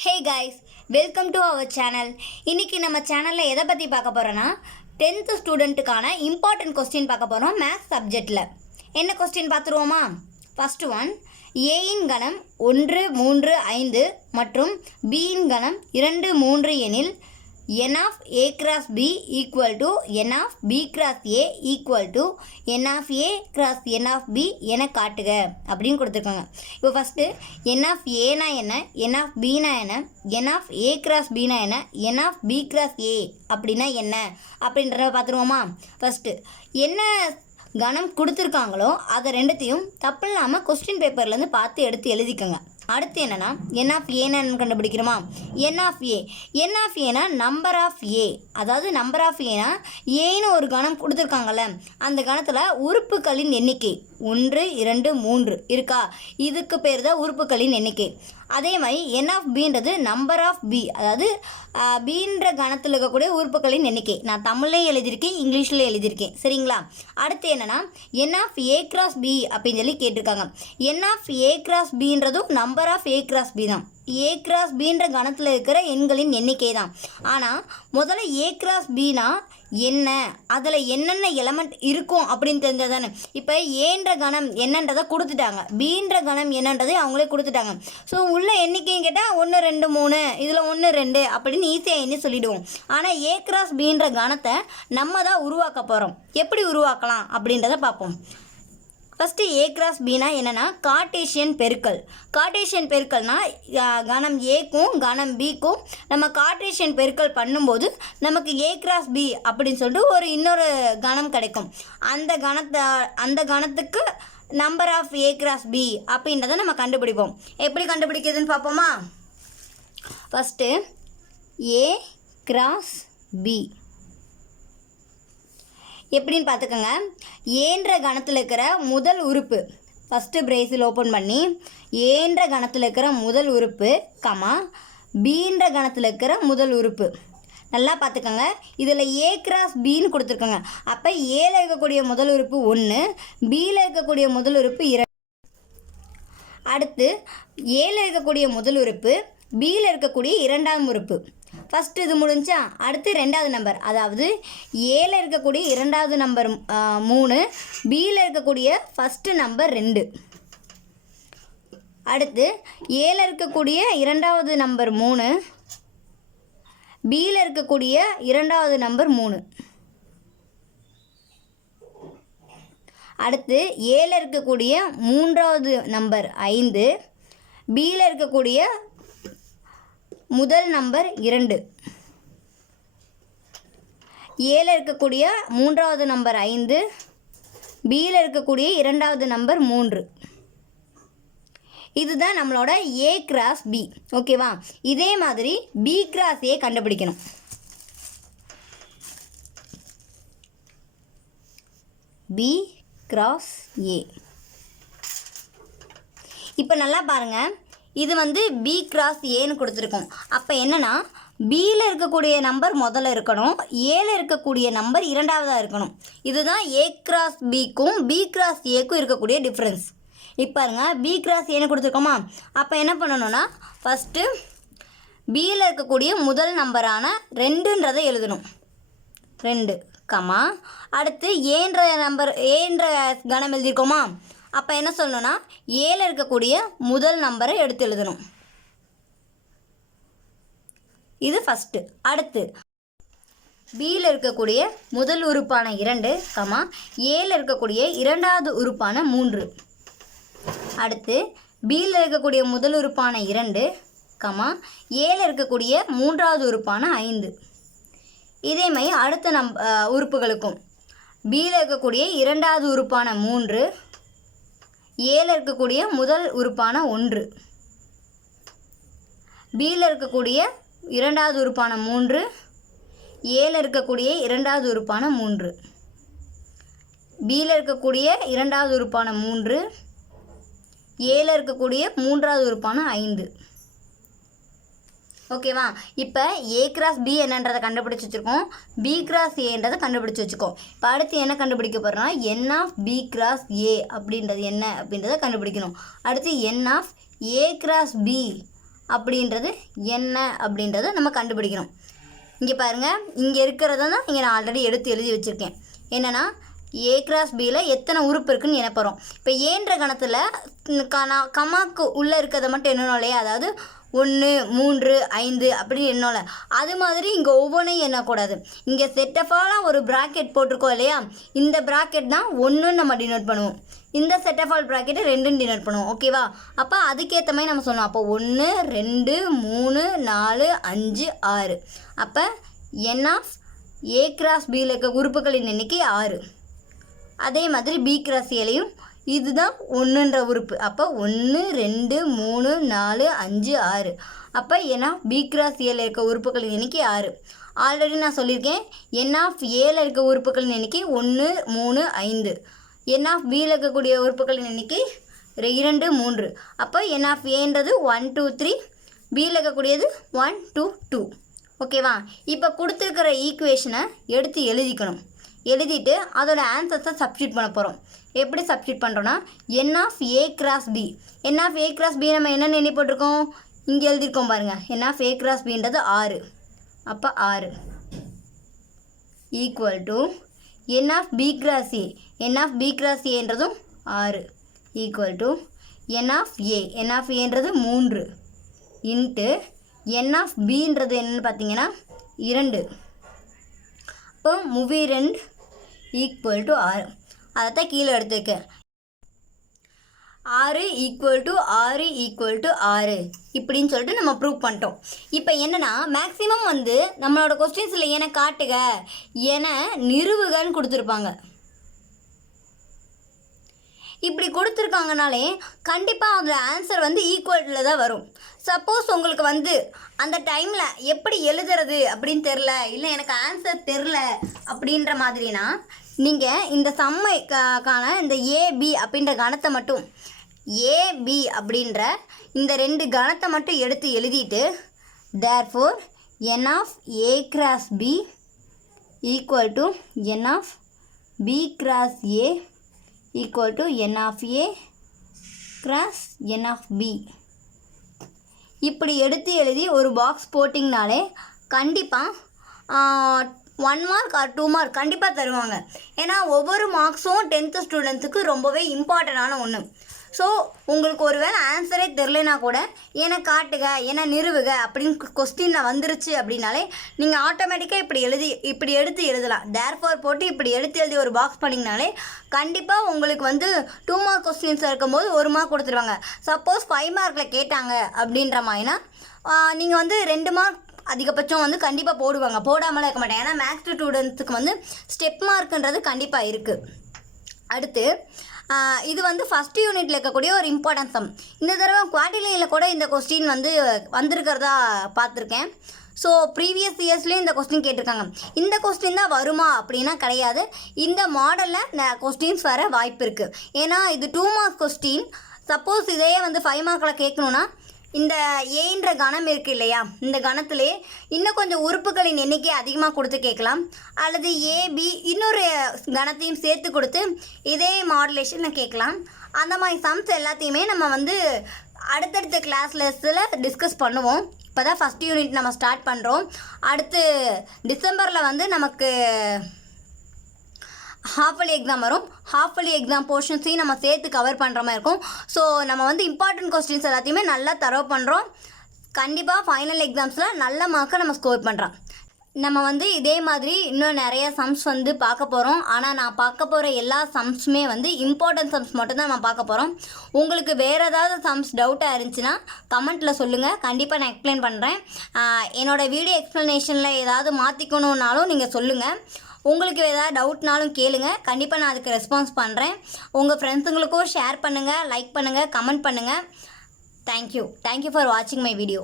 Hey guys, welcome to our channel. இன்றைக்கி நம்ம சேனலில் எதை பற்றி பார்க்க போகிறோன்னா 10th ஸ்டூடெண்ட்டுக்கான இம்பார்ட்டன்ட் கொஸ்டின் பார்க்க போகிறோம் மேத்ஸ் சப்ஜெக்டில். என்ன கொஸ்டின் பார்த்துருவோமா? ஃபஸ்ட்டு ஒன், ஏயின் கணம் 1, 3, 5 மற்றும் பியின் கணம் 2, 3 எனில் n of a cross b equal to n of b cross a equal to n of a cross n of b என காட்டுக அப்படின்னு கொடுத்துருக்காங்க. இப்போ ஃபஸ்ட்டு n of a என்ன, n of b என்ன, n of a cross b என்ன, n of b cross a அப்படின்னா என்ன அப்படின்றத பார்த்துருவோமா? ஃபஸ்ட்டு என்ன கணம் கொடுத்துருக்காங்களோ அதை ரெண்டுத்தையும் தப்பு இல்லாமல் கொஸ்டின் பேப்பர்லேருந்து பார்த்து எடுத்து எழுதிக்கோங்க. அடுத்து என்னென்னா n of a கண்டுபிடிக்கிறோமா? n of a number of A, அதாவது நம்பர் ஆஃப் ஏனா ஏன்னு ஒரு கணம் கொடுத்துருக்காங்கல்ல, அந்த கணத்தில் உறுப்புகளின் எண்ணிக்கை 1, 2, 3 இருக்கா, இதுக்கு பேர் தான் உறுப்புகளின் எண்ணிக்கை. அதே மாதிரி n of bன்றது நம்பர் ஆஃப் பி, அதாவது பீன்ற கணத்தில் இருக்கக்கூடிய உறுப்புகளின் எண்ணிக்கை. நான் தமிழ்லேயும் எழுதியிருக்கேன், இங்கிலீஷ்லேயும் எழுதியிருக்கேன், சரிங்களா? அடுத்து என்னென்னா n of a cross b அப்படின்னு சொல்லி கேட்டிருக்காங்க. n of a cross bன்றதும் number of a cross b தான். a cross bன்ற கணத்தில் இருக்கிற எண்களின் எண்ணிக்கை தான். ஆனால் முதல்ல a cross bனா என்ன, அதில் என்னென்ன எலமெண்ட் இருக்கும் அப்படின்னு தெரிஞ்சது தானே. இப்போ ஏன்ற கணம் என்னன்றதை கொடுத்துட்டாங்க, பீன்ற கணம் என்னன்றதை அவங்களே கொடுத்துட்டாங்க. ஸோ உள்ள எண்ணிக்கையும் கேட்டால் 1, 2, 3, இதில் 1, 2 அப்படின்னு ஈஸியாக எண்ணி சொல்லிவிடுவோம். ஆனால் ஏ கிராஸ் பீன்ற கணத்தை நம்ம தான் உருவாக்க போகிறோம். எப்படி உருவாக்கலாம் அப்படின்றத பார்ப்போம். ஃபஸ்ட்டு ஏ கிராஸ் பினா என்னென்னா கார்ட்டீசியன் பெருக்கல். கார்ட்டீசியன் பெருக்கல்னா கணம் ஏக்கும் கணம் பிக்கும் நம்ம கார்ட்டீசியன் பெருக்கல் பண்ணும்போது நமக்கு ஏ கிராஸ் பி அப்படின்னு சொல்லிட்டு ஒரு இன்னொரு கணம் கிடைக்கும். அந்த கணத்துக்கு number of A cross B அப்படின்றத நம்ம கண்டுபிடிப்போம். எப்படி கண்டுபிடிக்கிறதுன்னு பார்ப்போமா? ஃபஸ்ட்டு ஏ கிராஸ் பி எப்படின்னு பார்த்துக்கோங்க. ஏன்ற கணத்தில் இருக்கிற முதல் உறுப்பு, ஃபஸ்ட்டு பிரேஸில் ஓப்பன் பண்ணி ஏன்ற கணத்தில் இருக்கிற முதல் உறுப்பு கமா பீன்ற கணத்தில் இருக்கிற முதல் உறுப்பு. நல்லா பார்த்துக்கோங்க, இதில் ஏ கிராஸ் பின்னு கொடுத்துருக்கோங்க. அப்போ ஏல இருக்கக்கூடிய முதல் உறுப்பு 1, பியில் இருக்கக்கூடிய முதல் உறுப்பு 2. அடுத்து ஏல இருக்கக்கூடிய முதல் உறுப்பு, பியில் இருக்கக்கூடிய இரண்டாம் உறுப்பு. ஃபஸ்ட்டு இது முடிஞ்சா அடுத்து ரெண்டாவது நம்பர், அதாவது ஏல இருக்கக்கூடிய இரண்டாவது நம்பர் 3, பியில் இருக்கக்கூடிய ஃபஸ்ட்டு நம்பர் 2. அடுத்து ஏல இருக்கக்கூடிய இரண்டாவது நம்பர் 3, பியில் இருக்கக்கூடிய இரண்டாவது நம்பர் 3. அடுத்து ஏல இருக்கக்கூடிய மூன்றாவது நம்பர் 5, பியில் இருக்கக்கூடிய முதல் நம்பர் 2. ஏல இருக்கக்கூடிய மூன்றாவது நம்பர் 5, பியில் இருக்கக்கூடிய இரண்டாவது நம்பர் 3. இதுதான் நம்மளோட ஏ கிராஸ் பி. ஓகேவா? இதே மாதிரி பி கிராஸ் ஏ கண்டுபிடிக்கணும். B cross A. இப்போ நல்லா பாருங்கள், இது வந்து பி கிராஸ் ஏன்னு கொடுத்துருக்கோம். அப்போ என்னென்னா பியில் இருக்கக்கூடிய நம்பர் முதல்ல இருக்கணும், ஏல இருக்கக்கூடிய நம்பர் இரண்டாவதாக இருக்கணும். இதுதான் ஏ கிராஸ் பிக்கும் பி கிராஸ் ஏக்கும் இருக்கக்கூடிய டிஃப்ரென்ஸ். இப்போ பாருங்க, பி கிராஸ் ஏன்னு கொடுத்துருக்கோமா? அப்போ என்ன பண்ணணும்னா ஃபஸ்ட்டு பியில் இருக்கக்கூடிய முதல் நம்பரான 2ன்றதை எழுதணும். 2 கமா அடுத்து ஏன்ற கணம் எழுதியிருக்கோமா? அப்போ என்ன சொல்லணும்னா ஏல இருக்கக்கூடிய முதல் நம்பரை எடுத்து எழுதணும். இது ஃபஸ்ட்டு. அடுத்து பியில் இருக்கக்கூடிய முதல் உறுப்பான 2 கமா ஏல இருக்கக்கூடிய இரண்டாவது உறுப்பான 3. அடுத்து பியில் இருக்கக்கூடிய முதல் உறுப்பான 2 கமா ஏல இருக்கக்கூடிய மூன்றாவது உறுப்பான 5. இதே மாதிரி அடுத்த உறுப்புகளுக்கும் பியில் இருக்கக்கூடிய இரண்டாவது உறுப்பான 3, ஏல இருக்கக்கூடிய முதல் உறுப்பான 1, பியில் இருக்கக்கூடிய இரண்டாவது உறுப்பான 3, ஏல இருக்கக்கூடிய இரண்டாவது உறுப்பான 3, பியில் இருக்கக்கூடிய இரண்டாவது உறுப்பான 3, ஏல இருக்கக்கூடிய மூன்றாவது உறுப்பான 5. ஓகேவா? இப்போ ஏ கிராஸ் பி என்னன்றதை கண்டுபிடிச்சி வச்சுருக்கோம், பி கிராஸ் ஏன்றதை கண்டுபிடிச்சி வச்சுக்கோம். இப்போ அடுத்து என்ன கண்டுபிடிக்க போகிறோம்னா என் ஆஃப் பி கிராஸ் ஏ அப்படின்றது என்ன அப்படின்றத கண்டுபிடிக்கணும். அடுத்து என் ஆஃப் ஏ கிராஸ் பி அப்படின்றது என்ன அப்படின்றத நம்ம கண்டுபிடிக்கணும். இங்கே பாருங்கள், இங்கே இருக்கிறத தான் இங்கே நான் ஆல்ரெடி எடுத்து எழுதி வச்சுருக்கேன். என்னென்னா ஏ கிராஸ் பியில் எத்தனை உறுப்பு இருக்குதுன்னு என்ன போகிறோம். இப்போ ஏன்ற கணத்தில் கமாக்கு உள்ளே இருக்கிறத மட்டும் என்னணும் இல்லையா, அதாவது 1 3 5 அப்படின்னு எண்ணோல, அது மாதிரி இங்கே ஒவ்வொன்றையும் எண்ணக்கூடாது. இங்கே செட்டஃபாலாக ஒரு ப்ராக்கெட் போட்டிருக்கோம் இல்லையா, இந்த ப்ராக்கெட் தான் 1ன்னு நம்ம டினோட் பண்ணுவோம், இந்த செட்டஃபால் ப்ராக்கெட்டை 2ன்னு டினோட் பண்ணுவோம். ஓகேவா? அப்போ அதுக்கேற்ற மாதிரி நம்ம சொன்னோம். அப்போ 1 2 3 4 5 6. அப்போ என் ஆஃப் ஏ கிராஸ் பியில் இருக்க உறுப்புகளின் எண்ணிக்கை 6. அதே மாதிரி பி கிராஸ் ஏலையும் இதுதான் 1ன்ற உறுப்பு. அப்போ 1 2 3 4 5 6. அப்போ என் ஆஃப் பி கிராஸ் ஏல இருக்க உறுப்புகளின் எண்ணிக்கை 6. ஆல்ரெடி நான் சொல்லியிருக்கேன், என் ஆஃப் ஏல இருக்க உறுப்புகளின் எண்ணிக்கை 1 3 5. என் ஆஃப் பியில் இருக்கக்கூடிய உறுப்புகளின் எண்ணிக்கை 2 3. அப்போ என் ஆஃப் ஏன்றது 1 2 3, பியில் இருக்கக்கூடியது 1 2 2. ஓகேவா? இப்போ கொடுத்துருக்கிற ஈக்குவேஷனை எடுத்து எழுதிக்கணும். எழுதிட்டு அதோட ஆன்சர்ஸை சப்ஸ்டியூட் பண்ண போகிறோம். எப்படி சப்ஸ்டியூட் பண்ணுறோன்னா, N of A cross B. N of A cross B நம்ம என்னென்னு எண்ணி போட்டிருக்கோம், இங்கே எழுதியிருக்கோம் பாருங்கள். என் ஆஃப் ஏ கிராஸ் பின்றது 6. அப்போ 6 equal to N of B cross A. N of B cross ஏன்றதும் 6 equal to N of A. N of ஏன்றது 3 இன்ட்டு என் ஆஃப் பின்றது என்னென்னு பார்த்தீங்கன்னா 2. இப்போ 2 ஈக்குவல் டு 6. அதைத்தான் கீழே எடுத்துருக்கேன். 6 ஈக்குவல் டு 6 ஈக்குவல் டு 6 இப்படின்னு சொல்லிட்டு நம்ம ப்ரூவ் பண்ணிட்டோம். இப்போ என்னென்னா, மேக்ஸிமம் வந்து நம்மளோட கொஸ்டின்ஸில் என காட்டுக என நிறுவுகன்னு கொடுத்துருப்பாங்க. இப்படி கொடுத்துருக்காங்கனாலே கண்டிப்பாக அதோட ஆன்சர் வந்து ஈக்குவலில் தான் வரும். சப்போஸ் உங்களுக்கு வந்து அந்த டைமில் எப்படி எழுதுறது அப்படின்னு தெரில, இல்லை எனக்கு ஆன்சர் தெரில அப்படின்ற மாதிரினா, நீங்கள் இந்த சம்மைக்கான இந்த ஏபி அப்படின்ற கணத்தை மட்டும், ஏபி அப்படின்ற இந்த 2 கணத்தை மட்டும் எடுத்து எழுதிட்டு, therefore N of A cross B equal to N of B cross A equal to N of A cross N of B இப்படி எடுத்து எழுதி ஒரு பாக்ஸ் போட்டிங்கனாலே கண்டிப்பாக 1 மார்க் ஆர் 2 மார்க் கண்டிப்பாக தருவாங்க. ஏன்னா ஒவ்வொரு மார்க்ஸும் 10th ஸ்டூடெண்ட்ஸுக்கு ரொம்பவே இம்பார்ட்டண்டான ஒன்று. ஸோ உங்களுக்கு ஒரு வேளை ஆன்சரே தெரிலனா கூட ஏன்னா காட்டுக ஏன்னா நிறுவுக அப்படின்னு கொஸ்டினில் வந்துருச்சு அப்படின்னாலே நீங்கள் ஆட்டோமேட்டிக்காக இப்படி எடுத்து எழுதலாம். தேர்ஃபோர் போட்டு இப்படி எடுத்து எழுதி ஒரு பாக்ஸ் பண்ணிங்கனாலே கண்டிப்பாக உங்களுக்கு வந்து 2 மார்க் கொஸ்டின்ஸ் இருக்கும்போது 1 மார்க் கொடுத்துருவாங்க. சப்போஸ் 5 மார்க்கில் கேட்டாங்க அப்படின்ற மாதிரினா நீங்கள் வந்து 2 மார்க் அதிகபட்சம் வந்து கண்டிப்பாக போடுவாங்க, போடாமலாம் இருக்க மாட்டாங்க. ஏன்னா மேக்ஸ் ஸ்டூடெண்ட்ஸுக்கு வந்து ஸ்டெப் மார்க்குன்றது கண்டிப்பாக இருக்குது. அடுத்து இது வந்து ஃபஸ்ட் யூனிட்டில் இருக்கக்கூடிய ஒரு இம்பார்ட்டன்ஸ் சம். இந்த தடவை குவார்டர்லியில் கூட இந்த கொஸ்டின் வந்து வந்திருக்கிறதா பார்த்துருக்கேன். ஸோ ப்ரீவியஸ் இயர்ஸ்லேயும் இந்த கொஸ்டின் கேட்டிருக்காங்க. இந்த கொஸ்டின் தான் வருமா அப்படின்னா கிடையாது. இந்த மாடலில் கொஸ்டின்ஸ் வர வாய்ப்பு இருக்குது. ஏன்னா இது 2 மார்க் கொஸ்டின். சப்போஸ் இதையே வந்து 5 மார்க்கில் கேட்கணுன்னா இந்த ஏன்ற கணம் இருக்குது இல்லையா, இந்த கணத்திலே இன்னும் கொஞ்சம் உறுப்புகளின் எண்ணிக்கை அதிகமாக கொடுத்து கேட்கலாம். அல்லது ஏபி இன்னொரு கணத்தையும் சேர்த்து கொடுத்து இதே மாடுலேஷனில் கேட்கலாம். அந்த மாதிரி சம்ஸ் எல்லாத்தையுமே நம்ம வந்து அடுத்தடுத்த கிளாஸில் டிஸ்கஸ் பண்ணுவோம். இப்போ தான் ஃபஸ்ட் யூனிட் நம்ம ஸ்டார்ட் பண்ணுறோம். அடுத்து டிசம்பரில் வந்து நமக்கு ஹாஃப்லி எக்ஸாம் வரும். ஹாஃப்லி எக்ஸாம் போர்ஷன்ஸையும் நம்ம சேர்த்து கவர் பண்ணுற மாதிரி இருக்கும். ஸோ நம்ம வந்து இம்பார்ட்டன்ட் கொஸ்டின்ஸ் எல்லாத்தையுமே நல்லா தரவு பண்ணுறோம். கண்டிப்பாக ஃபைனல் எக்ஸாம்ஸில் நல்ல மார்க்கை நம்ம ஸ்கோர் பண்ணுறோம். நம்ம வந்து இதே மாதிரி இன்னும் நிறைய சம்ஸ் வந்து பார்க்க போகிறோம். ஆனால் நான் பார்க்க போகிற எல்லா சம்ஸுமே வந்து இம்பார்ட்டன்ட் சம்ஸ் மட்டும்தான் நம்ம பார்க்க போகிறோம். உங்களுக்கு வேறு ஏதாவது சம்ஸ் டவுட்டாக இருந்துச்சுன்னா கமெண்ட்டில் சொல்லுங்கள், கண்டிப்பாக நான் எக்ஸ்பிளைன் பண்ணுறேன். என்னோடய வீடியோ எக்ஸ்ப்ளனேஷனில் ஏதாவது மாற்றிக்கணுன்னாலும் நீங்கள் சொல்லுங்கள். உங்களுக்கு ஏதாவது டவுட்னாலும் கேளுங்க, கண்டிப்பாக நான் அதுக்கு ரெஸ்பான்ஸ் பண்ணுறேன். உங்கள் ஃப்ரெண்ட்ஸுங்களுக்கும் ஷேர் பண்ணுங்கள், லைக் பண்ணுங்கள், கமெண்ட் பண்ணுங்கள். தேங்க்யூ ஃபார் வாட்சிங் மை வீடியோ.